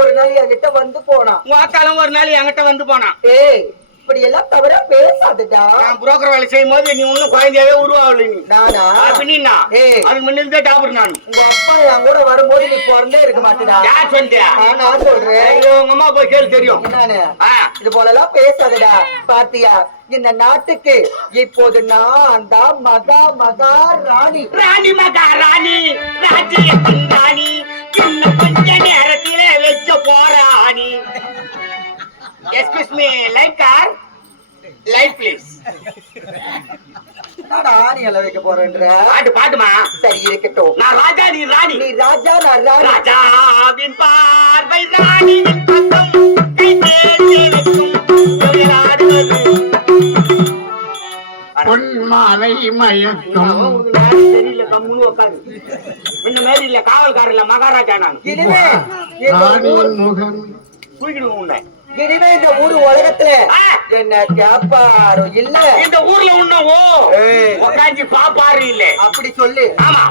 ஒரு நாள் என்கிட்ட வந்து போனான். வாக்காலம் ஒரு நாள் என்கிட்ட வந்து போனான். இப்படி எல்லாம் தவிர பேசாதடா. நான் புரோக்கர் வேலை செய்யும் போது நீ ஒன்னும் குழந்தையாவே உருவாகல. நீ நானா அப்படின்னா அதுக்கு முன்னே டாபர் நான். உங்க அப்பா என் கூட வரும்போது நீ பிறந்தே இருக்க மாட்டேடா. யார் சொன்னியா? நான் சொல்றேன். உங்க அம்மா போய் கேள்வி தெரியும். நானு இது போல எல்லாம் பேசாதடா. பாத்தியா இந்த நாட்டுக்கு இப்போது நான் தான் மகா ராணி. ராணி மகா ராணி, ராஜ்யத்தின் ராணி, இன்னும் கொஞ்ச நேரத்திலே வைக்க போறாணி. Excuse me, light car, light please. நான் ராணி எல்லாம் வைக்க போறேன்ற. பாட்டுமா. சரி இருக்கட்டும். நான் ராஜா, நீ ராணி. நீ ராஜா, நான் ராணி. ராஜாவின் பார்வை ராணியின் பக்கம் கை தேர்ச்சி வைக்கும் தொழிலாடுவது. பொன்மாலை மயக்கம். தெரியல, கம்முன்னு உட்காரு. இந்த மாதிரி இல்ல, காவல்காரர் இல்ல, மகாராஜா நான். இனிமே தூக்கிடுவோம் உன்னை. இனிமே இந்த ஊரு உலகத்துல என்ன கேப்பாரு இல்ல. இந்த ஊர்ல உன்னவோ உட்காந்து பாப்பாரு இல்ல. அப்படி சொல்லு. ஆமா.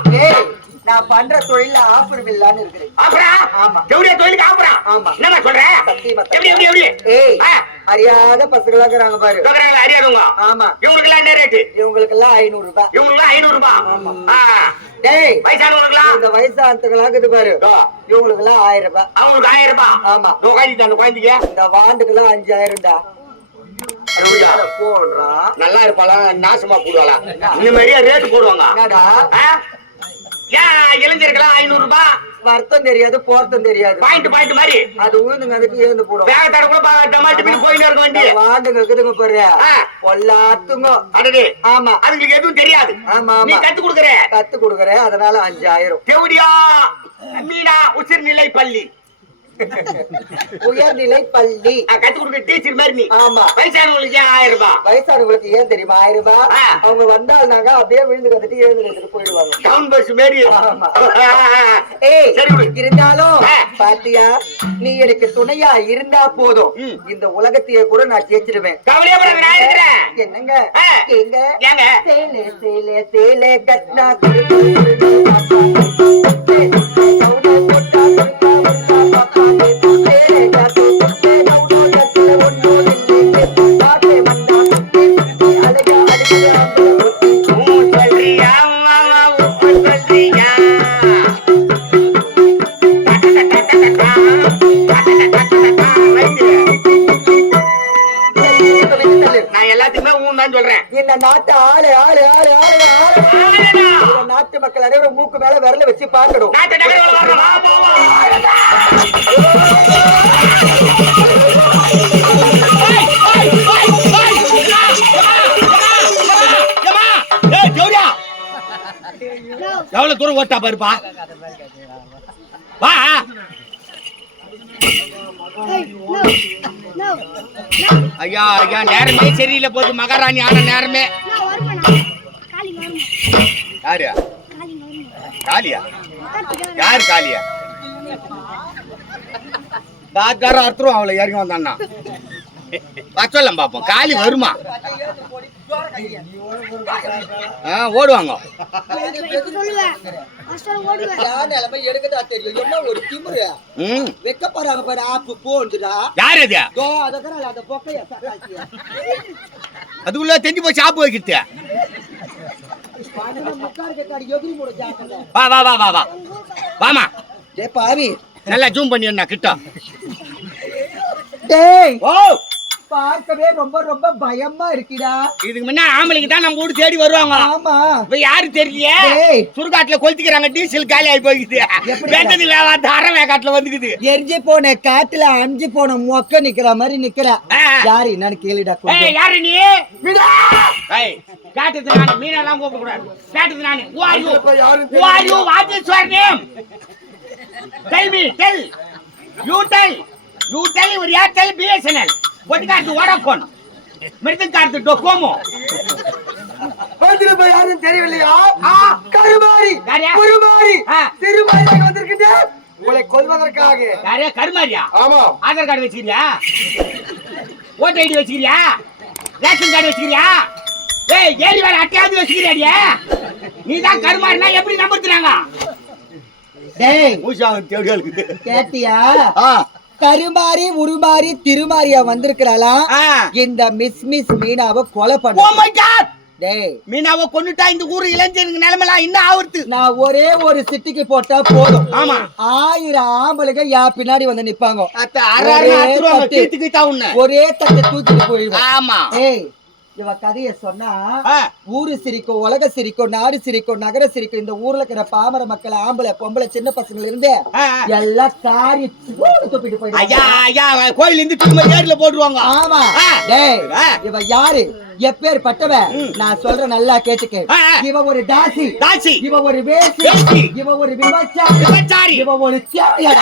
நான் பண்ற தொழில ஆஃபர் இல்லான்னு இருக்கிறேன். ஆஃபரா? ஆமா. ஜவுளியா தொழிலுக்கு ஆஃபரா? ஆமா. என்னமா சொல்ற? சத்தியமா. எப்படி? அறியாத பசங்களா இருக்கிறாங்க பாரு. சொல்றாங்களா அறியாதவங்க? ஆமா. இவங்களுக்கு எல்லாம் என்ன ரேட்? இவங்களுக்கு எல்லாம் 500 ரூபாய். இவங்களுக்கு 500 ரூபாய். ஆமா. டேய் வயசானவங்களா? இந்த வயசானவங்களா இருக்குது பாரு. இவங்களுக்கு எல்லாம் 1000 ரூபாய். அவங்களுக்கு 1000 ரூபாய். ஆமா. நோகாஞ்சி அந்த குழந்தைக்கு இந்த வாண்டுக்கு எல்லாம் 5000 டா. போடுறா. நல்லா இருப்பாளா? நாசமா போடுவாளா? இந்த மாதிரியா ரேட் போடுவாங்க. என்னடா? இளைஞர்களா 500 ரூபாய். வருத்தம் தெரியாது, போர்த்தம் தெரியாது. பாயிண்ட் மாதிரி அது ஊந்துங்க, அதுக்கு ஏந்து போடும். வேகத்தார கூட டமாட்டி பின் போயின்னு இருக்க வண்டி. வாண்டுங்க இருக்குதுங்க பாரு. பொல்லாத்துங்க. அடடே. ஆமா. அதுங்களுக்கு எதுவும் தெரியாது. ஆமா. நீ கத்து கொடுக்கற. அதனால 5000. தேவடியா மீனா உச்சிர்நிலை பள்ளி. உயர்நிலை பள்ளி கத்து கொடுக்க டீச்சர் மாதிரி நீ. ஆமா. வயசானவங்களுக்கு 1000 ரூபாய். வயசானவங்களுக்கு ஏன் தெரியுமா 1000 ரூபாய்? அவங்க வந்தாங்க அப்படியே விழுந்து கத்துட்டு எழுந்து கத்துட்டு போயிடுவாங்க. டவுன் பஸ் மாரி. ஆமா. இருந்தாலும் பாத்தியா, நீ எனக்கு துணையா இருந்தா போதும், இந்த உலகத்தையே கூட நான் ஜெயிச்சிடுவேன். என்னங்க எங்க சேலே கட்னா இந்த நாட்டு நாட்டு மக்கள் அனைவரும் மூக்கு மேல விரல வச்சு பார்க்கணும். எவ்வளவு தூரம் ஓட்டா பாருப்பா. வா. ஐயா நேரமே சரியில்லை போது. மகாராணி ஆன நேரமே. யாரு காலியா? யாரு காலியா? பாத்தாரம் அர்த்தம் அவளை இறங்கி வந்தான்னா சொல்லலாம் பாப்போம். காலி வருமா? ஓடுவாங்க. அதுக்குள்ள தெரிஞ்சு போய் சாப்பு வைக்கிட்டு. வாமா பாவி நல்லா ஜூம் பண்ணி கிட்ட. பார்க்கவே ரொம்ப ரொம்ப பயமா இருக்குடா. இதுக்கு முன்ன ஆம்பளைக்கு தான் நம்ம வீடு தேடி வருவாங்க. ஆமா. இப்ப யாரு தெரியலையே. சுடுகாட்டுல கொளுத்திக்கிறாங்க. டீசல் காலி ஆகி போயிடுது. வெட்டதுல அரை வேகாட்டுல வந்துக்குது. எரிஞ்சு போன காட்டுல அஞ்சு போன மொக்க நிக்கிற மாதிரி நிக்கிற. யாரு என்னன்னு கேளுடா. யாரு நீ? கேட்டது நானு. மீனெல்லாம் கூப்பிட கூடாது. கேட்டது நானு. Who are you? What is your name? Tell me. You tell your Airtel BSNL. What got the Vodafone? Merchant card the Docomo. வந்துட்டு போய் யாரும் தெரியவில்லையா? கருமாரி குருமாரி திருமாரி வந்திருக்கிட்ட உங்களை கொல்வதற்காக. யாரே கருமாரியா? ஆமா. ஆதார் கார்டு வச்சிருக்கியா? ஓட்டர் ஐடி வச்சுக்கிறியா? ரேஷன் கார்டு வச்சுக்கிறியா? ஏய் ஏறி வேற அட்டையாவது வச்சுக்கிறியாடியே? நீ தான் கருமாறினா எப்படி நம்புறாங்க? டேய் மூஷாவன் தேடுகளுக்கு கேட்டியா? கருமாறி உருமாறி திருமாரியா வந்திருக்கிறாளா? இந்த மிஸ் மீனாவை கொலை பண்ண. Oh my God! டேய் மீனாவை கொன்னுட்டா இந்த ஊரு இளைஞனுக்கு நிலைமைலாம் என்ன ஆவர்த்து? நான் ஒரே ஒரு சிட்டிக்கு போட்டா போதும். ஆமா 1000 ஆம்பளைங்க யா பின்னாடி வந்து நிப்பாங்க. ஒரே தட்டு தூக்கிட்டு போயிடுவேன். ஆமா ஏய் இவ கதைய சொன்னா ஊரு சிரிக்கும், உலக சிரிக்கும், நாடு சிரிக்கும், நகர சிரிக்கும். இந்த ஊர்ல இருக்கிற பாமர மக்கள், ஆம்பளை பொம்பளை சின்ன பசங்கள்ல இருந்து எல்லாம் காரி தூக்கிட்டு போயிடுவாங்க. கோயில் இருந்து தூக்கி ஏர்ல போட்டுருவாங்க. ஆமா டேய் இவ யாரு, எப்பேற்பட்டவ நான் சொல்றேன் நல்லா கேட்டுக்க. இவ ஒரு தாசி, இவ ஒரு வேசி, இவ ஒரு விபச்சாரி, இவ ஒரு தியாகியா.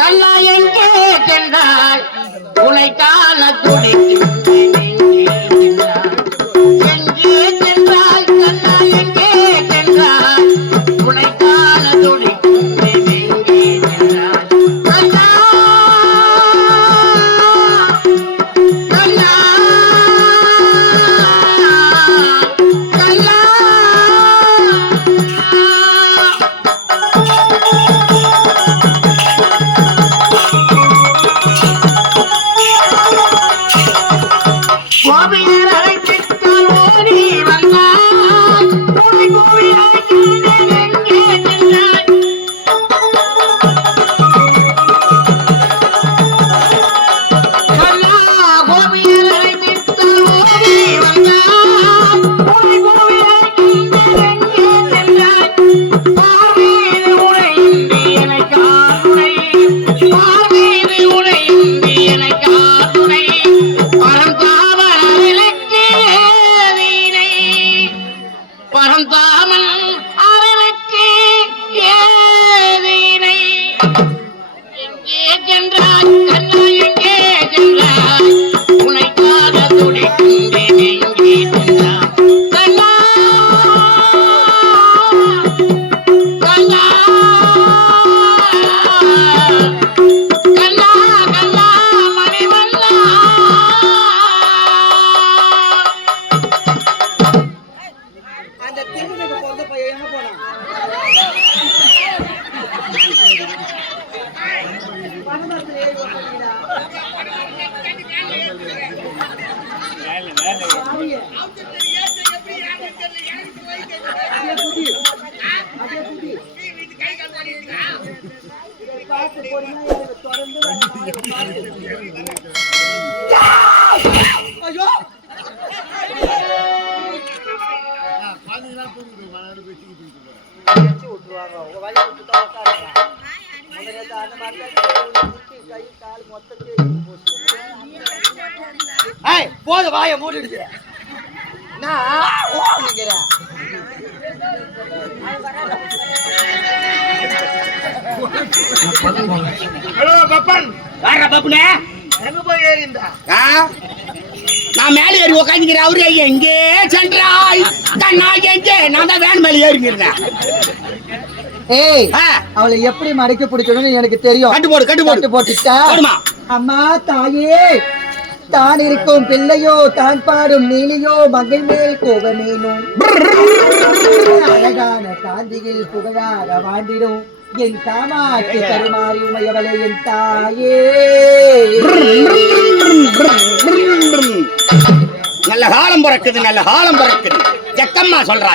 கல்லா எங்கே சென்றாய் உனை காண துடிக்கின்றேன். எங்கே சென்றாய் கல்லா எங்கே சென்றாய் உனை காண துடிக்கின்றேன். எங்கே சென்றாய் கல்லா கல்லா கல்லா. கோபியர் அழைத்தால் ஓடி வந்தாய் கோழி கோழி அழைக்கின்றேன். எங்கே சென்றாய் கல்லா. கோபியர் அழைத்தால் ஓடி வந்தாய் கோழி கோழி அழைக்கின்றேன். எங்கே சென்றாய் பார்வீது உடையின்றி எனக்கு ஆணை, பார்வீது உடையின்றி எனக்கு ஆணை. பரந்தாமன் அவனுக்கு ஏதினை. எங்கே சென்றாய் கண்ணா எங்கே சென்றாய் உனைக்காக துடிக்கின்றேன். எங்கே சென்றாய் கண்ணா கண்ணா கண்ணா கண்ணா மணிவண்ணா. அந்த திருநெல்வேலிக்கு பிறந்த பையன் எங்க போனான்? பணமரத்துல ஏறி உட்கார்ந்துடா. பார்த்து போடுங்க எனக்கு தொடர்ந்து ஐயோ போது வாய மூடிடுச்சு. நான் மேலே ஏறி உட்காந்துக்கிறேன். அவரு எங்கே சென்றாய் கண்ணா எங்கே? நான் தான் வேன் மேலே ஏறிக்கிறேன். ஏய் அவளை எப்படி மடக்கி பிடிக்கணும்னு எனக்கு தெரியும். கட்டு போட்டுட்டா. அம்மா தாயே, தான் இருக்கும் பிள்ளையோ, தான் பாடும் நீலியோ, மகள் மேல் கோபமேனும் அழகான காந்தியில் புகழாக வாழ்ந்திடும் என் காமாட்சி கருமாறி உமையவளே என் தாயே. நல்ல காலம் பிறக்குது, நல்ல காலம் பிறக்குது. ஜக்கம்மா சொல்றா.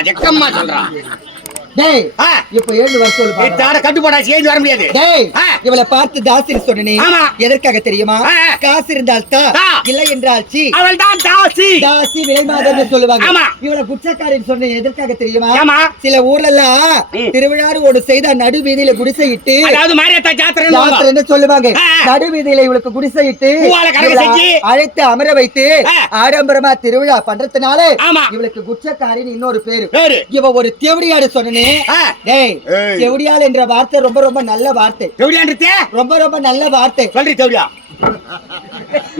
டேய் ஆ. இப்ப எழுந்து வர சொல்லு பாக்கலாம். இத்தாட கட்டு போடாச்சு ஏந்து வர முடியாது. டேய் ஆ. இவளை பார்த்து தாசின்னு சொன்னனே ஆமா. எதற்காக தெரியுமா? ஆ. காசு இருந்தால் தா, தா. இல்லை என்றால் சி. அவள் தான் தாசி. தாசி விலை மாதம்னு சொல்லுவாங்க. ஆமா. இவளை குச்சக்காரின்னு சொன்ன எதற்காக தெரியுமா? ஆமா. சில ஊர்ல எல்லாம் ம். திருவிழாடு ஒன்று செய்த நடு வீதியில குடிசையிட்டு அதாவது மாரியத்தா ஜாத்திரைன்னு ஜாத்திரைன்னு சொல்லுவாங்க. ஆ. நடு வீதியில இவளுக்கு குடிசையிட்டு பூவால கரக இவளை செஞ்சு அழைத்து அமர வைத்து ஆ. ஆடம்பரமா திருவிழா பண்றதுனால ஆமா. இவளுக்கு குச்சக்காரின்னு இன்னொரு பேரு. பேரு. இவ ஒரு தேவடியாடு சொன்னனே. ஆ. டேய் ஏய். தேவடியாள் என்ற வார்த்தை ரொம்ப ரொம்ப நல்ல வார்த்தை. எப்படியான்றதே ரொம்ப ரொம்ப நல்ல வார்த்தை. சொல்றி தேவடியா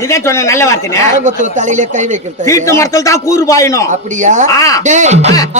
இதான் சொன்ன நல்ல வார்த்தைனே. அரங்கத்தூர் தலையில கை வைக்கிறது. தீர்த்த மரத்தில் தான் கூறு பாயணும். அப்படியா? ஆ. டேய்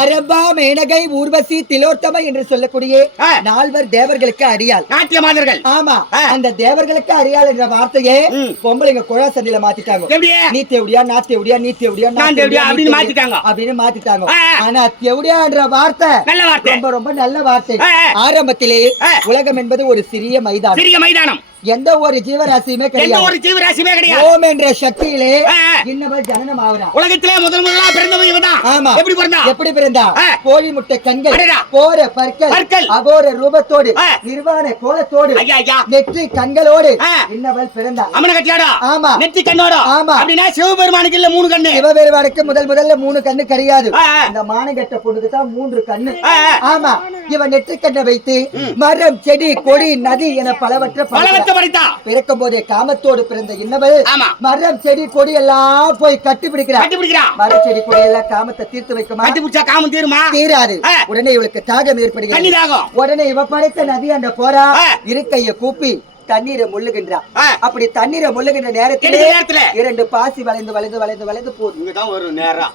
அரம்பா மேனகை ஊர்வசி திலோத்தமை என்று சொல்லக்கூடிய ஆ. 4 தேவர்களுக்கு அடியாள். நாட்டிய மாதர்கள். ஆமா. ஆ. அந்த தேவர்களுக்கு அடியாள் என்ற வார்த்தையே ம். பொம்பளைங்க குழா சண்டையில மாத்திட்டாங்க. எப்படியே? நீ தேவடியா நான் தேவடியா நீ தேவடியா நான் தேவடியா அப்படின்னு மாத்திட்டாங்க. அப்படின்னு மாத்திட்டாங்க. ஆ. ஆனா தேவடியான்ற வார்த்தை நல்ல வார்த்தை. ரொம்ப ரொம்ப நல்ல வார்த்தை. ஆ. ஆரம்பத்திலே ஆ. உலகம் என்பது ஒரு சிறிய மைதானம். சிறிய மைதானம். எந்த ஒரு ஜீவராசியுமே எந்த கிடையாது. ஒரு ஜீவராசியுமே கிடையாது. ஓம் என்ற சக்தியிலே ஆ. இன்னவள் ஜனனம் ஆகுறான். உலகத்திலே முதலா பிறந்தவன் இவன்தான். ஆமா. எப்படி பிறந்தா? எப்படி பிறந்தா? ஆ. கோழி முட்டை கண்கள், அடடா. கோர பற்கள், பற்கள். அகோர ரூபத்தோடு, ஆ. நிர்வாண கோலத்தோடு, ஐயா ஐயா நெற்றி கண்களோடு ஆ. இன்னவள் பிறந்தா. அம்மன கட்டியாடா. ஆமா. நெத்தி கண்ணோடா. ஆமா. அப்படின்னா சிவபெருமானுக்கு இல்ல 3 கண்ணு. சிவபெருமானுக்கு முதல்ல 3 கண்ணு கிடையாது. ஆ, ஆ. இந்த மானகட்ட பொண்ணுக்கு தான் 3 கண்ணு. ஆ, ஆ. ஆமா. இவன் நெற்றி கண்ணை வைத்து மரம், செடி, கொடி, நதி என பலவற்றை பலவற்ற படைத்தா. பிறக்கும் போதே காமத்தோடு பிறந்த இன்னவள் ஆமா. மரம், செடி, கொடி எல்லாம் போய் கட்டி பிடிக்கிறார். கட்டி பிடிக்கிறா. மரம், செடி, கொடி எல்லாம் காமத்தை தீர்த்து வைக்குமா? கட்டி பிடிச்சா காமம் தீருமா? தீராது. ஆ. உடனே இவளுக்கு தாகம் ஏற்படுகிறது. தண்ணி தாகம். உடனே இவ படைத்த நதி அந்த போரா ஆ. இருக்கைய கூப்பி தண்ணீரை முள்ளுகின்றான். ஆ. அப்படி தண்ணீரை முள்ளுகின்ற நேரத்திலே எடுத்த நேரத்துல 2 பாசி வளைந்து வளைந்து வளைந்து வளைந்து போகுது. இங்கதான் வரும் நேரா.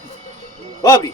ஓ அப்படி.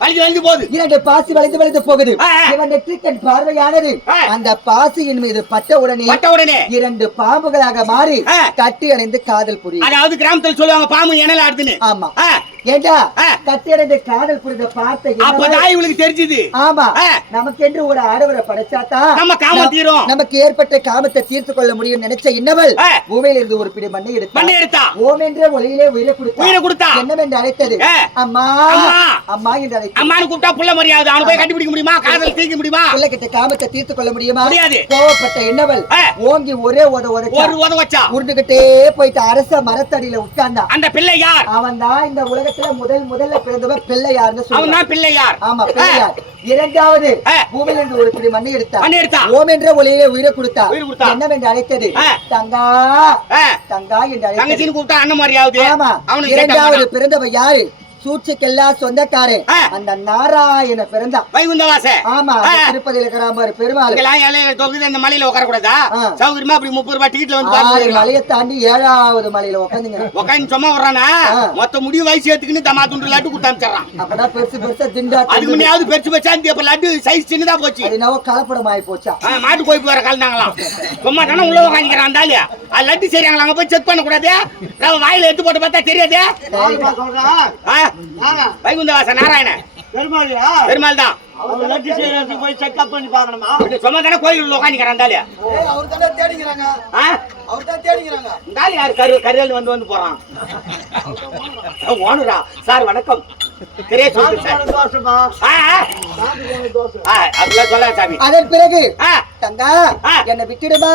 வலிஞ்சு போகுது. 2 பாசி வளைந்து வளைந்து போகுது. ஆ, ஆ. இவன் நெற்றிக்கண் பார்வையானது ஆ. அந்த பாசியின் மீது பட்ட உடனே பட்ட உடனே 2 பாம்புகளாக மாறி ஆ. கட்டி அணைந்து காதல் புரியும். அதாவது கிராமத்துல சொல்லுவாங்க பாம்பு இணல ஆடுதுன்னு. ஆமா. ஆ. ஏண்டா ஆ. கட்டி அணைந்து காதல் புரிந்த பார்த்த அப்பதான் இவளுக்கு தெரிஞ்சது. ஆமா. ஆ. நமக்கென்று ஒரு ஆடவரை படைச்சாத்தா நம்ம காமம் தீரும். நமக்கு ஏற்பட்ட காமத்தை தீர்த்து கொள்ள முடியும் நினைச்ச இன்னவள் ஆ. பூமியில இருந்து ஒரு பிடி மண்ணை பண்ணி எடுத்தாள். எடுத்தா. ஓம் என்ற ஒளியிலே உயிரை உயிரை கொடுத்தா. என்னவென்று அழைத்தது? ஆ. அம்மா அம்மா. அம்மா என்று அழைத்தது. அம்மானு கூப்பிட்டா புள்ள மரியாதை. அவனை போய் கண்டுபிடிக்க முடியுமா? காதல் தீர்க்க முடியுமா? பிள்ளை கிட்ட காமத்தை தீர்த்து கொள்ள முடியுமா? முடியாது. கோவப்பட்ட என்னவள் ஆ. ஓங்கி ஒரே ஒரு உத வச்சா. உருண்டுகிட்டே போயிட்டு அரச மரத்தடியில உட்கார்ந்தான். அந்த பிள்ளை யார்? அவன் தான் இந்த உலகத்துல முதல்ல பிறந்தவன் பிள்ளையார்னு அவன் சொல்லுவான். தான் பிள்ளை யார்? ஆமா பிள்ளையார். இரண்டாவது ஆ. பூமியில இருந்து ஒரு பிடி மண்ணை எடுத்தா. மண்ணை எடுத்தா. ஓம் என்ற ஒளியிலே உயிரை கொடுத்தா. உயிர் கொடுத்தா. என்னவென்று அழைத்தது? ஆ. தங்கா ஆ. தங்கா என்று அழைத்தது. தங்கச்சின்னு கூப்பிட்டா அண்ணன் மாதிரியாவது. ஆமா. அவனுக்கு இரண்டாவது பிறந்தவ யாரு? சூழ்ச்சிக்கெல்லாம் சொந்தக்காரன் ஆ. அந்த நாராயண பிறந்தான். வைகுந்தவாச. ஆமா. திருப்பதியில இருக்கிற மாதிரி பெருமாள். இதெல்லாம் இலையில தொகுதி இந்த மலையில உட்கார கூடாதா? ஆ. சௌகரியமா அப்படி 30 ரூபாய் டிக்கெட்ல வந்து 6 பாத்துக்கலாம். மலையை தாண்டி 7வது மலையில உட்காந்துங்க. உட்காந்து சும்மா வர்றானா? ஆ. மொத்த முடி வயசு ஏத்துக்குன்னு தமா துண்டு லட்டு கொடுத்து அனுப்பிச்சிடறான். அப்பதான் பெருசு பெருசா திண்டா அதுக்கு முன்னாடி பெருசு பெருசா இந்த இப்ப லட்டு சைஸ் சின்னதா போச்சு. அது என்னவோ கலப்படம் ஆகி போச்சா? மாட்டு கோயிப்பு வர கலந்தாங்களாம். சும்மா தானே உள்ள உட்காந்துக்கிறான் இருந்தாலே. அது லட்டு செய்யறாங்களா? அங்க போய் செக் பண்ண கூடாது. நம்ம வாயில எடுத்து போட்டு பார்த்தா தெரியாது. வைகுந்தவாச நாராயண பெருமாள் தான். போய் செக்அப் பண்ணி பாக்கணுமா? சும்மா தானே கோயில் உட்காந்துக்கிறான் இருந்தாலே. அவர் தானே தேடிக்கிறாங்க. அவர் தான் தேடிக்கிறாங்க. இருந்தாலும் யாரு கருவேல் வந்து போறான். ஓனுரா சார் வணக்கம். தெரிய சொல்லுங்க சார். தோசைப்பா. அப்படிலாம் சொல்ல சாமி. அதன் பிறகு ஆ. தங்கா ஆ. என்னை விட்டுடுமா?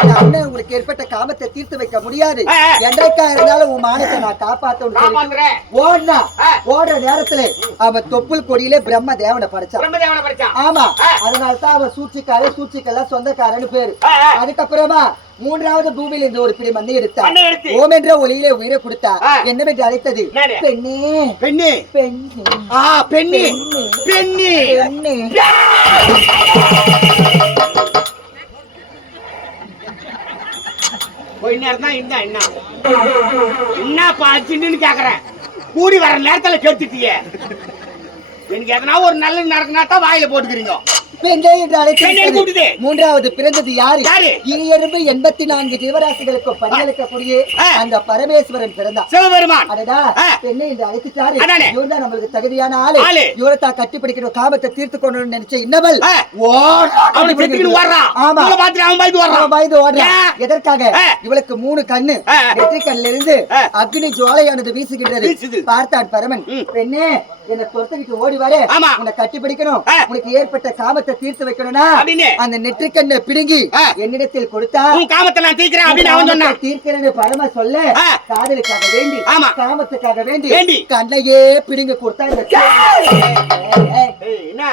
அந்த அண்ணன் உங்களுக்கு ஏற்பட்ட காமத்தை தீர்த்து வைக்க முடியாது. ஆ. என்றைக்கா இருந்தாலும் உன் மானத்தை நான் காப்பாத்தணும். காப்பாத்துறேன். ஓடுனா ஆ. ஓடுற நேரத்துல அவன் தொப்புள் கொடியிலே பிரம்ம தேவனை படைச்சான். பிரம்மதேவனை படிச்சான். ஆமா. ஆ. அதனால தான் அவன் சூழ்ச்சிக்கெல்லாம் சொந்தக்காரன்னு பேரு. ஆ, ஆ. அதுக்கப்புறமா 3வது பூமியில இருந்து ஒரு பிடி மண்ணை எடுத்தா. மண்ணை எடுத்து. ஓம் என்ற ஒளியிலே உயிரை கொடுத்தா. ஆ. என்னவென்று அழைத்தது? என்னது? பெண்ணே பெண்ணு. பெண்ணே பெண்ணு. பெண்ணு. பெண்ணே. போய் நேரம் தான் இருந்தா என்ன பாச்சுன்னு கேக்குறேன். கூடி வர நேரத்துல கெடுத்துட்டியே. எனக்கு எதனா ஒரு நல்ல நடக்குனா தான் வாயில போட்டுக்கிறீங்க. பெண்ணே என்று பெண்ணை அழைத்தது. கூப்பிடுது. 3வது பிறந்தது யாரு? யாரு? இனியரும்பு 84 ஜீவராசிகளுக்கு பரிசளிக்கக்கூடிய ஆ. அந்த பரமேஸ்வரன் பிறந்தான். சிவபெருமான். அடடா ஆ. பெண்ணை என்று அழைத்துட்டாரு. அதானே. இவர்தான் நம்மளுக்கு தகுதியான ஆளு. ஆளு. இவரை தான் கட்டி பிடிக்கணும், காமத்தை தீர்த்து கொள்ளணும்னு நினைச்ச இன்னவள் அவனை செத்துக்கிட்டு ஓடுறான். ஆமா. இவளை பார்த்துட்டு அவன் பயந்து அவன் ஓடுறான். பயந்து ஓடுறான். ஏன்? எதற்காக? ஆ. இவளுக்கு 3 கண்ணு. ஆ. நெற்றி கண்ணிலிருந்து ஆ. அக்னி ஜுவாலையானது வீசுகின்றது. வீசுது. பார்த்தான் பரமன். ம். பெண்ணே என்ன துரத்துக்கிட்டு ஓடி வர ஆமா. உன்னை கட்டி பிடிக்கணும் உனக்கு ஏற்பட்ட காமத்தை தீர்த்து வைக்கணும்னா அப்படின்னு அந்த நெற்றிக்கண்ணை பிடுங்கி என்னிடத்தில் கொடுத்தா உன் காமத்தை நான் தீர்க்கிறேன் அப்படின்னு அவன் சொன்னான். தீர்க்கிறேன்னு பரம சொல்ல காதலுக்காக வேண்டி ஆமா. காமத்துக்காக வேண்டி வேண்டி கண்ணையே பிடுங்க கொடுத்தா இந்த என்ன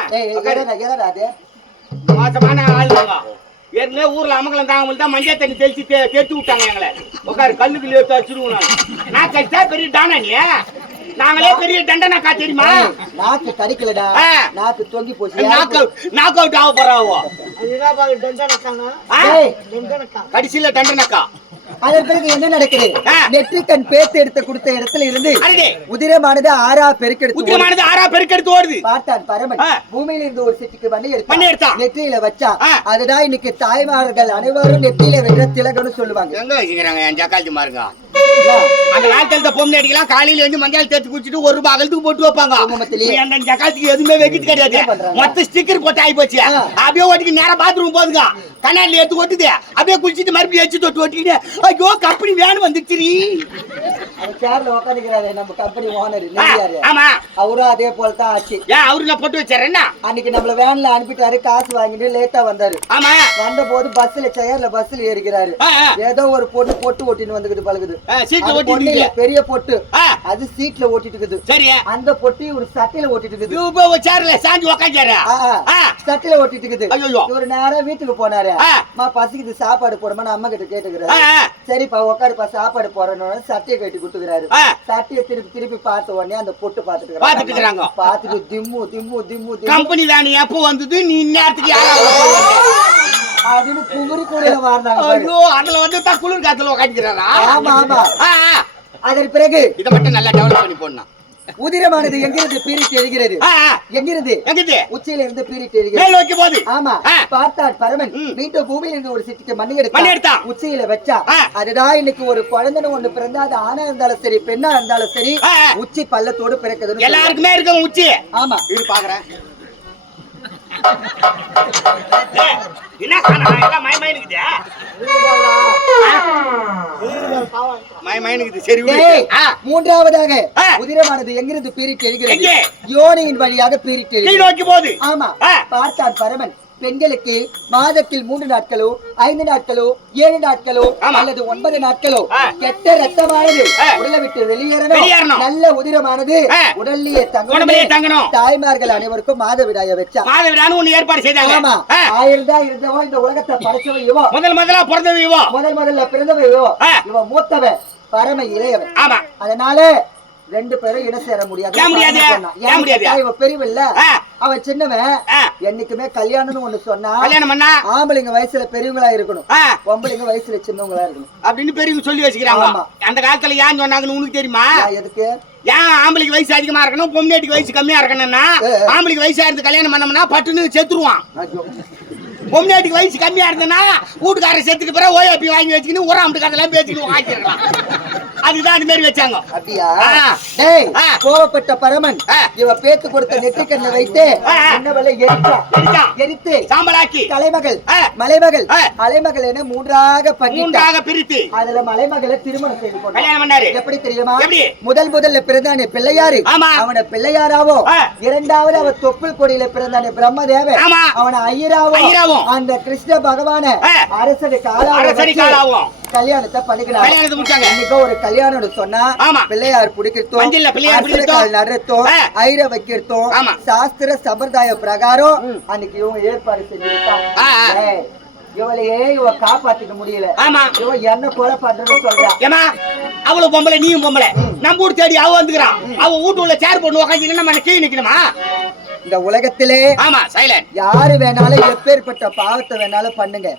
எதடா அது மோசமான ஆளுங்க. ஏற்கனவே ஊர்ல அமங்கலம் தாங்க தான் மஞ்சள் தண்ணி தெளிச்சு தேர்த்து விட்டாங்க எங்களை. உட்காரு கல்லுக்குள்ள எடுத்து வச்சிருவோம். நான் கழிச்சா பெரிய டானா நீ? நாங்களே பெரிய தண்டனாக்கா தெரியுமா? நாக்கு கடிக்கலடா, நாக்கு தொங்கி போச்சு. நாக் அவுட் ஆக போறாவோ கடைசியில தண்டனாக்கா. அதன் பிறகு என்ன நடக்குது? நெற்றிக்கண் பேத்து எடுத்து கொடுத்த இடத்துல இருந்து உதிரமானது ஆறா பெருக்கெடுத்து ஓடுது. பார்த்தான் பரமன். பூமியில இருந்து ஒரு சிட்டிக்கு மண்ணை எடுத்தான், நெற்றியில வச்சா. அதுதான் இன்னைக்கு தாய்மார்கள் அனைவரும் நெற்றியில வென்ற திலகம்னு சொல்லுவாங்க. எங்க வச்சுக்கிறாங்க என் ஜக்காலி மாருங்க. அந்த காலத்துல பொம்மை அடிக்கலாம், காலையில வந்து மஞ்சள் தேய்ச்சி குடிச்சிட்டு ஒரு ரூபாய் அகலத்துக்கு போட்டு வைப்பாங்க. அந்த ஜக்காலத்துக்கு எதுவுமே வைக்கிறது கிடையாது. மொத்த ஸ்டிக்கர் போட்டு ஆகி போச்சு. அப்படியே ஓட்டிக்கு நேரம் பாத்ரூம் போதுங்க, கண்ணாடி எடுத்து கொட்டுது. அப்படியே குளிச்சுட்டு மறுபடியும் எச்சு தொட்டு ஓட்டிக்கிட்டு ஐயோ கம்பெனி வேன் வந்துச்சு. சேர்ல உட்காந்துக்கிறாரு நம்ம கம்பெனி ஓனர். ஆமா, அவரும் அதே போல தான் ஆச்சு. ஏன் அவரு நான் போட்டு வச்சாரு என்ன? அன்னைக்கு நம்மள வேன்ல அனுப்பிட்டாரு, காசு வாங்கிட்டு லேட்டா வந்தாரு. ஆமா, வந்த போது பஸ்ல ஏறிக்கிறாரு. ஏதோ ஒரு பொண்ணு பொட்டு ஓட்டின்னு வந்துக்குது பழகுது. பெரிய பொட்டு அது சீட்ல ஓட்டிட்டு இருக்குது. சரி, அந்த பொட்டி ஒரு சட்டையில ஓட்டிட்டு இருக்குது. சேர்ல சாஞ்சி உட்காந்தாரு, சட்டையில ஓட்டிட்டு இருக்குது. ஒரு நேரம் வீட்டுக்கு போனாரு. பசிக்குது சாப்பாடு போடுமா அம்மா கிட்ட கேட்டுக்கிறாரு. சரிப்பா உட்காருப்பா சாப்பாடு போறேன்னு சட்டையை கட்டி கொடுத்துக்கிறாரு. சட்டையை திருப்பி பார்த்த உடனே அந்த பொட்டு பாத்துக்கிறாங்க. பாத்துட்டு திம்மு திம்மு திம்மு கம்பெனி வேணி எப்போ வந்தது நீ நேரத்துக்கு அப்படின்னு குமுறி கூடையில வாரினாங்க. ஐயோ அதுல வந்து குளிர் காத்துல உட்காந்துக்கிறாரா? ஆமா ஆமா. அதன் பிறகு இதை மட்டும் நல்லா டெவலப் பண்ணி போடணும். உதிரமானது எங்கிருந்து பீரிட்டு எழுகிறது? எங்கிருந்து? உச்சியில இருந்து பீரிட்டு எழுகிறது. ஆமா, பார்த்தார் பரமன். மீண்டும் பூமியில இருந்து ஒரு சிட்டிக்கு மண்ணை எடுத்தா, உச்சியில வச்சா. அதுதான் இன்னைக்கு ஒரு குழந்தை ஒண்ணு பிறந்தா அது ஆணா இருந்தாலும் சரி பெண்ணா இருந்தாலும் சரி உச்சி பள்ளத்தோடு பிறக்குது. எல்லாருக்குமே இருக்கும் உச்சி. ஆமா, இது பாக்குறேன். என்ன எல்லாம் மயமயனுக்குது மயமயனுக்குது. சரி, மூன்றாவதாக உதிரமானது எங்கிருந்து பீரிட்டு எழுகிறது? யோனியின் வழியாக பீரிட்டு எழுகிறது. ஆமா, பார்த்தான் பரமன். பெண்களுக்கு மாதத்தில் 3 நாட்களோ 5 நாட்களோ 7 நாட்களோ அல்லது 9 நாட்களோ கெட்ட ரத்தமானது உடலை விட்டு வெளியேறணும், நல்ல உதிரமானது உடல்லையே தங்கணும். தாய்மார்கள் அனைவருக்கும் மாதவிடாய வச்சா. மாதவிடான்னு ஒண்ணு ஏற்பாடு செய்தாங்க. ஆமா, 1000 தான் இருந்தவோ இந்த உலகத்தை படைச்சவன் இவோ. முதல்ல பிறந்தவன் இவோ. முதல்ல பிறந்தவன் இவோ. இவன் மூத்தவன், பரம இளையவன். ஆமா, அதனால 2 பேரும் இட சேர முடியாது. இவன் பெரியவல்ல, அவன் சின்னவன். என்னைக்குமே கல்யாணம்னு ஒண்ணு சொன்னா ஆம்பளைங்க வயசுல பெரியவங்களா இருக்கணும், பொம்பளைங்க வயசுல சின்னவங்களா இருக்கணும் அப்படின்னு பெரியவங்க சொல்லி வச்சுக்கிறாங்க. அந்த காலத்துல ஏன் சொன்னாங்கன்னு உனக்கு தெரியுமா? எதுக்கு? ஏன் ஆம்பளைக்கு வயசு அதிகமா இருக்கணும் பொம்பளைக்கு வயசு கம்மியா இருக்கணும்னா, ஆம்பளைக்கு வயசா இருந்து கல்யாணம் பண்ணோம்னா பட்டுன்னு செத்துருவான். பொம்னாட்டிக்கு வயசு கம்மியா இருந்ததுன்னா வீட்டுக்காரரை செத்துக்கு பிறகு ஓஏபி வாங்கி வச்சுக்கின்னு உரம் கதெல்லாம் பேசிக்கிட்டு வாங்கிக்கலாம். அதுதான் அது மாதிரி வச்சாங்க. அப்படியா? கோவப்பட்ட பரமன் இவ பேத்து கொடுத்த நெற்றிக்கண்ணை வைத்து என்னவளை எரித்து சாம்பலாக்கி மலைமகள் அலைமகள் என மூன்றாக பிரித்து அதுல மலைமகளை திருமணம் செய்து கொண்டார். எப்படி தெரியுமா? முதல்ல பிறந்தானே பிள்ளையாரு, அவனை பிள்ளையாராவோ. இரண்டாவது அவ தொப்புள் கொடியில பிறந்தானே பிரம்மதேவன், அவனை ஐயராவோ. அந்த கிருஷ்ண பகவான அரசனுக்கு கல்யாணத்தை பண்ணிக்கிறாங்க. ஒரு கல்யாணம் சொன்னா பிள்ளையார் பிடிக்கிறதும் நடத்தும் ஐர வைக்கிறதும் சாஸ்திர சம்பிரதாய பிரகாரம் அன்னைக்கு இவங்க ஏற்பாடு செஞ்சிருக்காங்க. இவளையே இவ காப்பாத்திக்க முடியல. இவ என்ன கொலை பண்றதுன்னு சொல்றா. அவ்வளவு பொம்பளை நீயும் பொம்பளை நம்ம ஊர் தேடி அவ வந்துக்கிறான். அவ வீட்டு உள்ள சேர் போட்டு உட்காந்து நம்ம கீழே நிக்கணுமா? இந்த உலகத்திலே யாரு வேணாலும் எப்பேற்பட்ட பாவத்தை வேணாலும் பண்ணுங்க.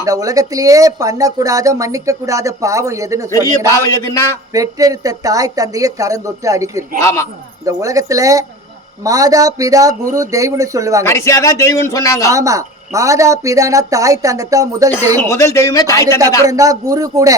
இந்த உலகத்திலேயே பண்ணக்கூடாத மன்னிக்க கூடாத பாவம் எதுன்னு சொல்லுங்க. பெற்றெடுத்த தாய் தந்தைய கரந்தொட்டு அடிக்கிறது. இந்த உலகத்துல மாதா பிதா குரு தெய்வம்னு சொல்லுவாங்க. கடைசியாதான் தெய்வம்னு சொன்னாங்க. ஆமா, மாதா பிதானா தாய் தந்தை தான் முதல் தெய்வமே. அதுக்கப்புறம் தான் குரு கூட.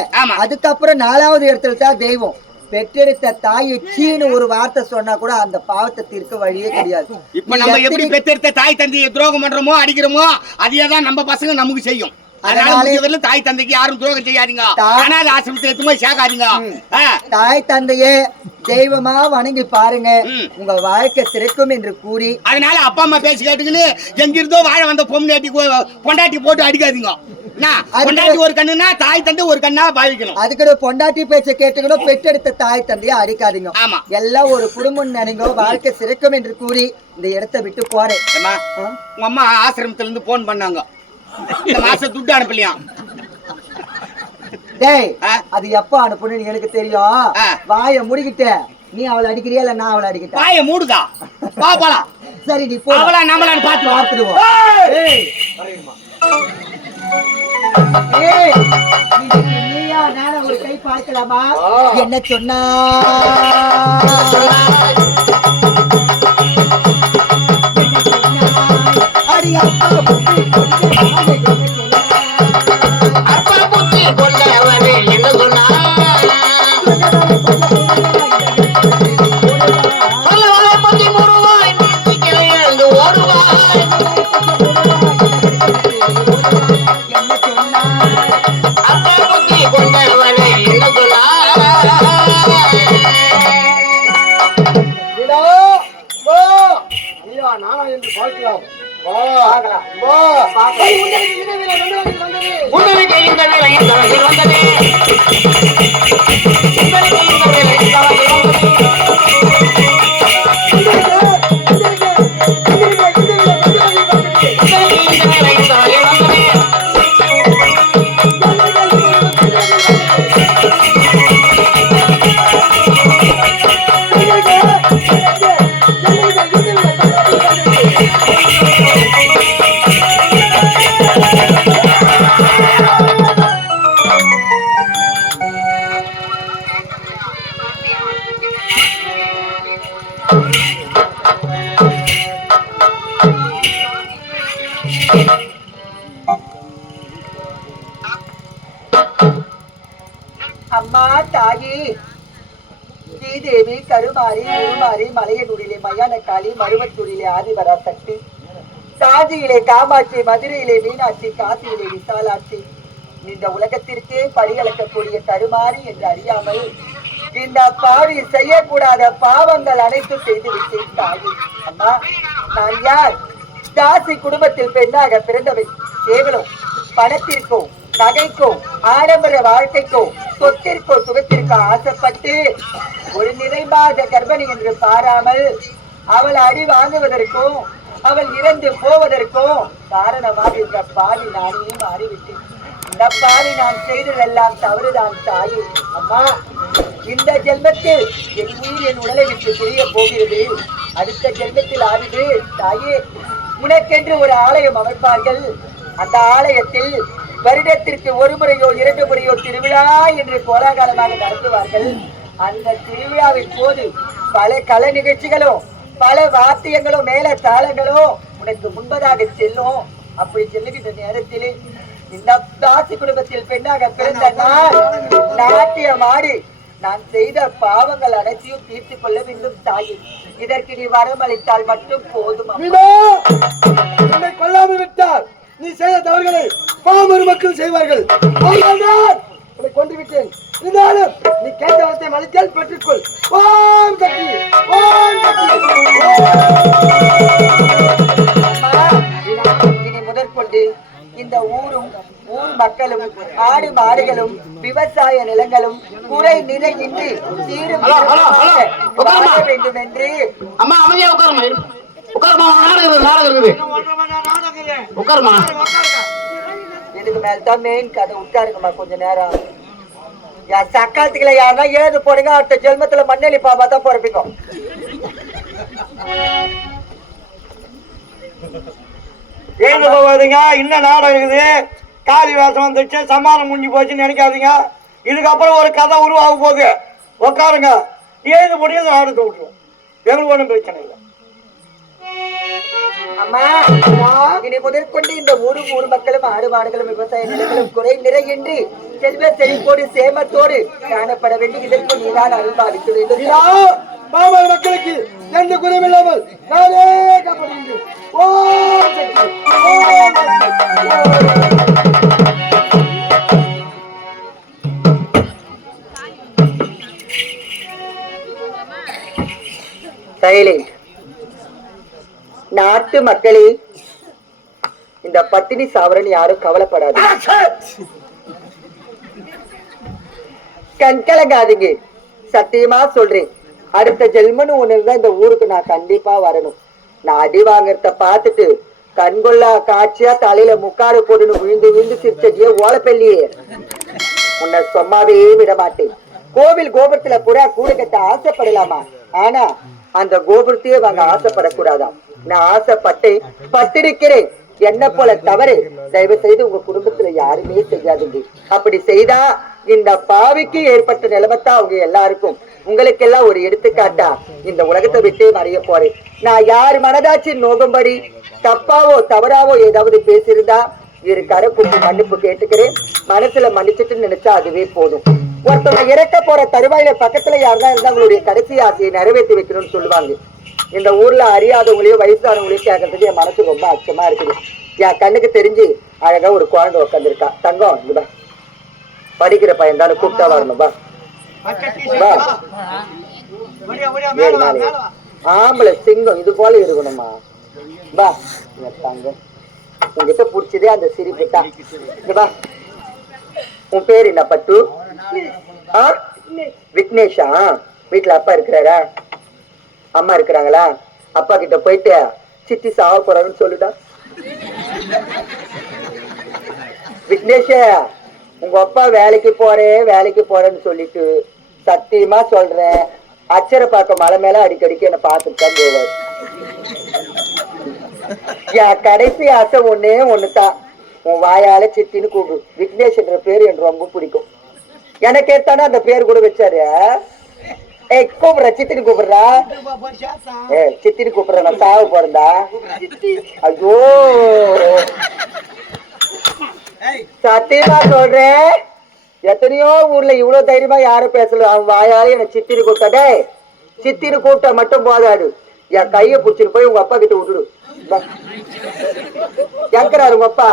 அதுக்கப்புறம் 4வது இடத்துல தான் தெய்வம். பெற்றெடுத்த தாயை சீனு ஒரு வார்த்தை சொன்னா கூட அந்த பாவத்தை தீர்க்க வழியே கிடையாது. இப்ப நம்ம எப்படி பெற்றெடுத்த தாய் தந்தையை துரோகம் பண்றோமோ அடிக்கிறோமோ அதையேதான் நம்ம பசங்க நமக்கு செய்யும். அதனால தாய் தந்தைக்கு யாரும் துரோகம் செய்யாதீங்க. அனாதை ஆசிரமத்துல எதுவுமே சேர்க்காதீங்க. தாய் தந்தையே தெய்வமா வணங்கி பாருங்க, உங்க வாழ்க்கை சிறக்கும் என்று கூறி. அதனால அப்பா அம்மா பேசி கேட்டுக்கின்னு எங்கிருந்தோ வாழ வந்த பொண்டாட்டி போட்டு அடிக்காதீங்க. பொண்டாட்டி ஒரு கண்ணுனா தாய் தந்தை ஒரு கண்ணா பாவிக்கணும். அதுக்கு பொண்டாட்டி பேச்ச கேட்டுக்கணும், பெற்றெடுத்த தாய் தந்தையை அடிக்காதீங்க. ஆமா, எல்லாம் ஒரு குடும்பம் நினைங்க, வாழ்க்கை சிறக்கும் என்று கூறி இந்த இடத்தை விட்டு போறேன். உங்க அம்மா ஆசிரமத்துல இருந்து போன் பண்ணாங்க, இந்த மாசம் துட்டு அனுப்பலையா? டேய், அது எப்ப அனுப்பணும்னு எனக்கு தெரியும். வாயை முடிக்கிட்ட நீ அவளை அடிக்கிறியா இல்ல நான் அவளை அடிக்கிட்ட? வாயை மூடுதா, பாப்பலாம். சரி, நீ போ. அவளா நம்மளான்னு பார்த்து பார்த்துடுவோம். நீயா நான ஒரு கை பார்க்கலாமா? என்ன சொன்னா அடி அப்பா புத்தி கொண்டவனே என்ன சொன்னா பத்தி முருவாய் எழுந்து ஓடுவாய். அப்பா புத்தி கொண்டவனே என்ன சொன்னா நானா என்று பார்க்கலாம். உங்களுக்கு இந்த வேலை வந்தது. அம்மா தாயி ஸ்ரீதேவி கருமாரி உருமாரி மலையனூரிலே மயான மருவத்தூரிலே ஆதிவரா சக்தி, சாதியிலே காமாட்சி, மதுரையிலே மீனாட்சி, காசியிலே விசாலாட்சி, இந்த உலகத்திற்கே படியளக்கக்கூடிய கருமாரி என்று அறியாமல் இந்த பாவி செய்யக்கூடாத பாவங்கள் அனைத்தும் செய்து விட்டேன் தாயி. அம்மா, நான் யார்? தாசி குடும்பத்தில் பெண்ணாக பிறந்தவை. கேவலம் பணத்திற்கோ நகைக்கோ ஆடம்பர வாழ்க்கைக்கோ சொத்திற்கோ சுகத்திற்கோ ஆசைப்பட்டு ஒரு நிறைமாத கர்ப்பிணி என்று பாராமல் அவள் அடி வாங்குவதற்கும் அவள் இறந்து போவதற்கும் காரணமாக இந்த பாவி நானே மாறிவிட்டேன். இந்த பாவி நான் செய்ததெல்லாம் தவறுதான் தாயி. அம்மா, இந்த ஜென்மத்தில் என் உயிர் என் உடலை விட்டு பிரிய போகிறது. அடுத்த ஜென்மத்தில் ஆனது தாயே, உனக்கென்று ஒரு ஆலயம் அமைப்பார்கள். அந்த ஆலயத்தில் வருடத்திற்கு ஒரு முறையோ 2 முறையோ திருவிழா என்று கோலாகலமாக நடத்துவார்கள். அந்த திருவிழாவின் போது பல கலை நிகழ்ச்சிகளும் பல வாத்தியங்களும் மேல தாளங்களும் உனக்கு முன்பதாக செல்லும். அப்படி செல்லுகின்ற நேரத்தில் இந்த தாசி குடும்பத்தில் பெண்ணாக பிறந்த நான் நாட்டியம் ஆடி நான் செய்த பாவங்கள் அனைத்தையும் தீர்த்துக் கொள்ள வேண்டும் தாயி. இதற்கு நீ வரமளித்தால் மட்டும் போதும். கொல்லாமல் விட்டால் நீ செய்த தவறுகளை பாமர மக்கள் செய்வார்கள். உன்னை கொண்டு விட்டேன். இருந்தாலும் நீ கேட்ட வார்த்தை மலைத்தால் பெற்றுக்கொள். ஓம் சக்தி, ஓம் சக்தி. இனி முதற்கொண்டு இந்த ஊரும் ஊர் மக்களும் ஆடு மாடுகளும் விவசாய நிலங்களும் குறை நிறையின்றி சீரும் வாழ வேண்டும் என்று. அம்மா அமைதியா உட்காருமா, உட்காருமா, நாடகம் இருக்குது. உட்காருமா, இதுக்கு மேல்தான் மெயின் கதை. உட்காருங்கம்மா கொஞ்ச நேரம். சக்காலத்துக்குள்ள யாருன்னா ஏது போடுங்க, அடுத்த ஜென்மத்துல மண்ணெலி பாப்பா தான் பொறுப்பீங்க. ஏங்க போவாதீங்க, இன்னும் நாடகம் இருக்குது. காளி வேஷம் வந்துச்சு, சமாளம் முடிஞ்சு போச்சுன்னு நினைக்காதீங்க. இதுக்கப்புறம் ஒரு கதை உருவாக போகுது. உட்காருங்க. ஏது முடியும் நாடகத்தை விட்டுருவோம். எங்களுக்கு ஒன்றும் பிரச்சனை இல்லை. அம்மா, இனி முதற்கொண்டு இந்த ஊர் மக்களும் ஆடு மாடுகளும் விவசாய நிலங்களும் குறை நிறையின்றி செல்வ செழிப்போடு சேமத்தோடு காணப்பட வேண்டும். இதற்கு நீதான் அருள்பாலிக்க வேண்டும். பாமர மக்களுக்கு எந்த குறைவில்லாமல் நானே காப்பாற்றுகிறேன். ஓம் சக்தி, ஓம் சக்தி. சைலண்ட். நாட்டு மக்களே, இந்த பத்தினி சாவரன் யாரும் கவலைப்படாது, கண்கலங்காதீங்க. சத்தியமா சொல்றேன், அடுத்த ஜென்மன்னு ஒண்ணு இருந்தா இந்த ஊருக்கு நான் கண்டிப்பா வரணும். நான் அடி வாங்கறத பார்த்துட்டு கண்கொள்ளா காட்சியா தலையில முக்காடு போட்டுன்னு விழுந்து விழுந்து சிரிச்சடியே ஓலப்பள்ளியே, உன்னை சும்மாவே விட மாட்டேன். கோவில் கோபுரத்துல புறா கூடு கட்ட ஆசைப்படலாமா, ஆனா அந்த கோபுரத்தையே வாங்க ஆசைப்படக்கூடாதாம். நான் ஆசைப்பட்டேன், பட்டிருக்கிறேன். என்ன போல தவறு தயவு செய்து உங்க குடும்பத்துல யாருமே செய்யாதுங்க. அப்படி செய்தா இந்த பாவிக்கு ஏற்பட்ட நிலைமைத்தான் அவங்க எல்லாருக்கும். உங்களுக்கு எல்லாம் ஒரு எடுத்துக்காட்டா இந்த உலகத்தை விட்டே மறைய போறேன். நான் யார் மனதாச்சு நோகும்படி தப்பாவோ தவறாவோ ஏதாவது பேசியிருந்தா இரு கரக்கும்பு மன்னிப்பு கேட்டுக்கிறேன். மனசுல மன்னிச்சுட்டு நினைச்சா அதுவே போதும். ஒருத்தவங்க இறக்க போற தருவாயில பக்கத்துல யாருன்னா இருந்தா அவங்களுடைய கடைசி ஆசையை நிறைவேற்றி வைக்கணும்னு சொல்லுவாங்க. இந்த ஊர்ல அறியாதவங்களையும் வயசானவங்களையும் கேட்கறதுக்கு என் மனசு ரொம்ப அச்சமா இருக்குது. என் கண்ணுக்கு தெரிஞ்சு அழகா ஒரு குழந்தை உட்காந்துருக்கா. தங்கம் இங்க படிக்கிற பையன் தானே, கூப்பிட்டா வரணும் பா. ஆம்பளை சிங்கம் இது போல இருக்கணுமா பா. தங்கம் உங்ககிட்ட புடிச்சதே அந்த சிரிப்பு தான். பா, உன் பேரு என்ன பட்டு? விக்னேஷா? வீட்டுல அப்பா இருக்கிறாரா, அம்மா இருக்கிறாங்களா? அப்பா கிட்ட போயிட்டு சித்தி சாவ போறாங்கன்னு சொல்லுடா. விக்னேஷ, உங்க அப்பா வேலைக்கு போறேன்னு சொல்லிட்டு சத்தியமா சொல்றேன், அச்சரை பார்க்க மலை மேல அடிக்கடிக்கு என்ன பார்த்துட்டு தான் போவார். என் கடைசி ஆசை ஒன்னே ஒண்ணுதான், உன் வாயால சித்தின்னு கூப்பிடு. விக்னேஷ் என்ற பேரு எனக்கு ரொம்ப பிடிக்கும். எனக்கு ஏத்தானே அந்த பேர் கூட வச்சாரு. கூப்பிடுற, சித்தின்னு கூப்பிடுறா. சித்தின்னு கூப்பிடுற, நான் சாவ போறேன்டா. ஐயோ சத்தியமா சொல்றேன், எத்தனையோ ஊர்ல இவ்வளவு தைரியமா யாரும் பேசல. அவன் வாயால என்ன சித்தின்னு கூப்பிட்டா. சித்தின்னு கூப்பிட்டா மட்டும் போதாது, என் கைய புடிச்சிட்டு போய் உங்க அப்பா கிட்ட விட்டுடு. கேட்கிறாரு உங்க அப்பா?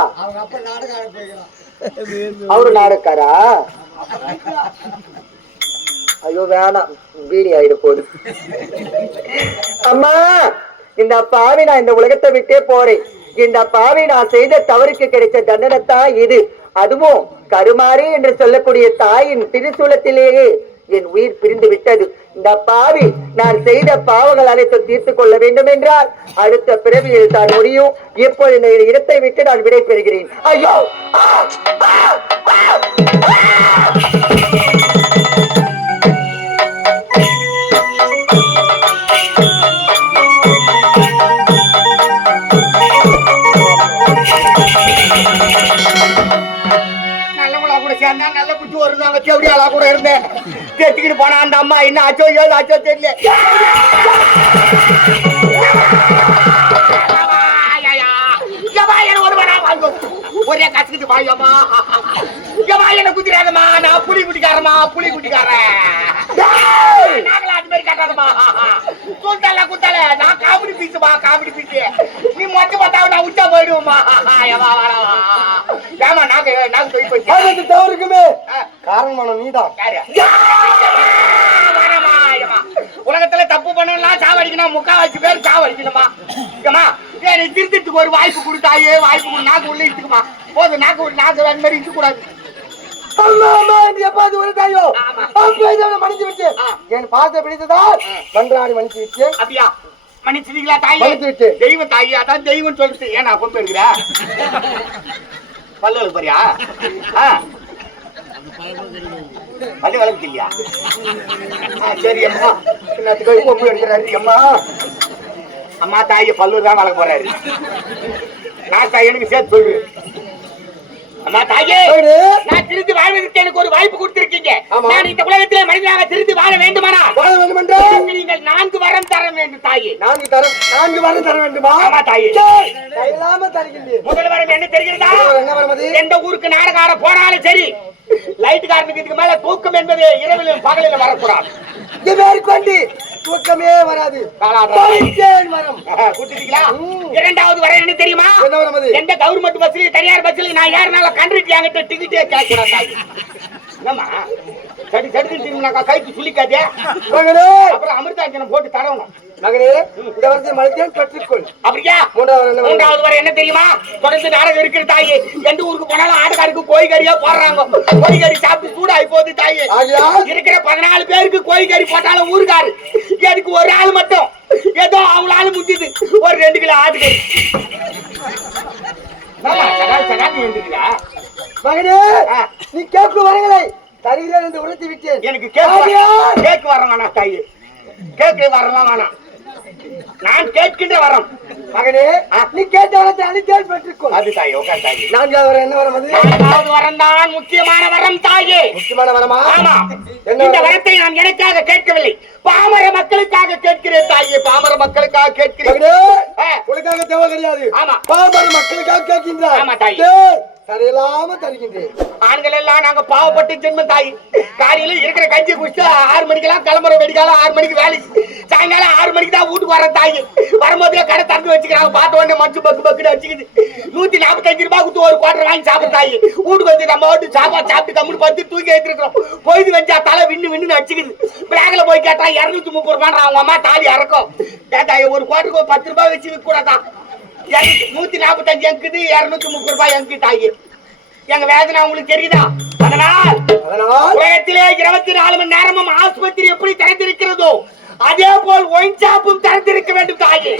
அவரு நாடகாரா? ஐயோ வேணாம், பீடி ஆயிட போகுது. அம்மா, இந்த பாவி நான் இந்த உலகத்தை விட்டே போறேன். இந்த பாவி நான் செய்த தவறுக்கு கிடைச்ச தண்டனைத்தான் இது. அதுவும் கருமாறி என்று சொல்லக்கூடிய தாயின் திருசூலத்திலேயே என் உயிர் பிரிந்து விட்டது. இந்த பாவி நான் செய்த பாவங்கள் அனைத்தும் தீர்த்து கொள்ள வேண்டும் என்றால் அடுத்த பிறவியில் தான் முடியும். இப்போது இந்த இடத்தை விட்டு நான் விடை பெறுகிறேன். ஐயோ நல்ல குச்சி வருவாங்க, செவடியாளா கூட இருந்தேன். தேத்திக்கிட்டு போனா அந்த அம்மா என்ன அச்சோ அச்சோ தெரியல. ஒரே கத்துக்கிட்டு வாயம்மா, என்ன குதிராதம்மா, நான் புலி குட்டிக்காரமா, புலி குட்டிக்காரன். அது மாதிரி கட்டாதம்மா, குத்தால குத்தால, நான் காமெடி பீசுமா, காமெடி பீசு. நீ மொத்த பார்த்தா நான் உச்சா போயிடுவோமா. ஏமா நாக்கு நாக்கு போய் போய் தவறுக்குமே காரணமான நீதான். உலகத்துல தப்பு பண்ணலாம், சாவடிக்கணும், முக்காவாசி பேர் சாவடிக்கணுமா. நீ திருத்தத்துக்கு ஒரு வாய்ப்பு கொடுத்தாயே, வாய்ப்பு நாக்கு உள்ள இட்டுக்குமா. போதும், நாக்கு ஒரு நாக்கு அந்த மாதிரி இட்டு கூடாது. மன்னிச்சிட்டீங்களா தாயே? தெய்வம் தாயே, அதான் தெய்வம் சொல்லிட்டு ஏன்னா கொண்டு இருக்கிற பல்லு பாரியா? பல்லு வளர்க்கு இல்லையா? சரி அம்மா, கொம்பு எடுக்கிறாரு. அம்மா அம்மா தாயை பல்லு தான் வளர்க்க போறாரு. நான் தாய் எனக்கு சேர்த்து சொல்லு. அம்மா தாயே, நான் திருந்தி வாழ்வதற்கு எனக்கு ஒரு வாய்ப்பு கொடுத்திருக்கீங்க. நான் இந்த உலகத்திலே மனிதனாக திருந்தி வாழ வேண்டுமானா நீங்கள் 4 வரம் தர வேண்டும் தாயே. 4 வரம் தர வேண்டுமா? ஆமா தாயே. முதல் வரம் என்ன தெரிகிறதா? எந்த ஊருக்கு நாடகார போனாலும் சரி, லைட் காரனுக்கு இதுக்கு மேல தூக்கம் என்பது இரவிலும் பகலிலும் வரக்கூடாது. தூக்கமே வராது. இரண்டாவது வரை என்ன தெரியுமா? எந்த கவர்மெண்ட் பஸ்ல தனியார் பஸ்ல நான் யாருனால கண்டிட்டு என்கிட்ட டிக்கெட்டே கேட்க கூடாது. என்னம்மா சடி சடி கைக்கு சுளிக்காதே. அப்புறம் அமிர்தாஞ்சனம் போட்டு தரணும். மகனே இந்த வருஷம் மலைத்தேன் பெற்றுக்கொள். அப்படியா? மூன்றாவது வரை என்ன தெரியுமா? தொடர்ந்து நாடகம் இருக்கிற தாயே. எந்த ஊருக்கு போனாலும் ஆட்டுக்காருக்கு கோழிக்கறியா போடுறாங்க. கோழிக்கறி சாப்பிட்டு சூடாகி போகுது தாயே. இருக்கிற 14 பேருக்கு கோழிக்கறி போட்டாலும் ஊருக்காரு. எனக்கு ஒரு ஆள் மட்டும் ஏதோ அவங்களால முடிஞ்சது ஒரு 2 கிலோ ஆட்டுக்கறி. மகனே நீ கேட்கு வரங்களை தருகிறேன் என்று உணர்த்தி விட்டேன். எனக்கு கேக்கு வரம் வேணாம் தாயே. கேக்கு வரலாம் வேணாம். நான் கேட்கின்ற வரம். மகனே நீ கேட்ட வரத்தை அளித்தேன் பெற்றுக்கொள். அது தாயே. உட்கார் தாயே. 4வது வரம் என்ன வரம் அது? 4வது வரம் தான் முக்கியமான வரம் தாயே. முக்கியமான வரமா? ஆமா. இந்த வரத்தை நான் எனக்காக கேட்கவில்லை, பாமர மக்களுக்காக கேட்கிறேன் தாயே. பாமர மக்களுக்காக கேட்கிறேன். உனக்காக தேவை கிடையாது. ஆமா. பாமர மக்களுக்காக கேட்கின்றார். ஆமா தாயே. சரியில்லாம தருகின்றேன். ஆண்கள் எல்லாம் நாங்க பாவப்பட்டு ஜென்மம் தாய். காலையில இருக்கிற கஞ்சி குடிச்சு 6 மணிக்கெல்லாம் கிளம்புற, வெடிக்காலம் 6 மணிக்கு வேலைக்கு, சாயங்காலம் 6 மணிக்கு தான் வீட்டுக்கு வர தாய். வரும்போதே கடை திறந்து வச்சுக்கிறாங்க. பார்த்த உடனே மச்சு பக்கு பக்குன்னு வச்சுக்குது. 145 ரூபாய் கொடுத்து ஒரு குவார்டர் வாங்கி சாப்பிட தாய். வீட்டுக்கு வந்து நம்ம வீட்டு சாப்பாடு சாப்பிட்டு கம்முன்னு பார்த்து தூக்கி எடுத்துருக்கோம். பொழுது வச்சா தலை வின்னு அடிச்சுக்குது. பிளாக்ல போய் கேட்டா 230 ரூபாய் அவங்க அம்மா தாலி இறக்கும். தாய் ஒரு குவார்டருக்கு 10 ரூபாய் வச்சு விற்க கூடாதான். 145 எங்குது, 230 ரூபாய் எங்கு தாயி. எங்க வேதனை உங்களுக்கு தெரியுதா? அதனால் உலகத்திலே 24 மணி நேரமும் ஆஸ்பத்திரி எப்படி திறந்திருக்கிறதோ அதே போல் ஒயின் ஷாப்பும் திறந்திருக்க வேண்டும் தாயே.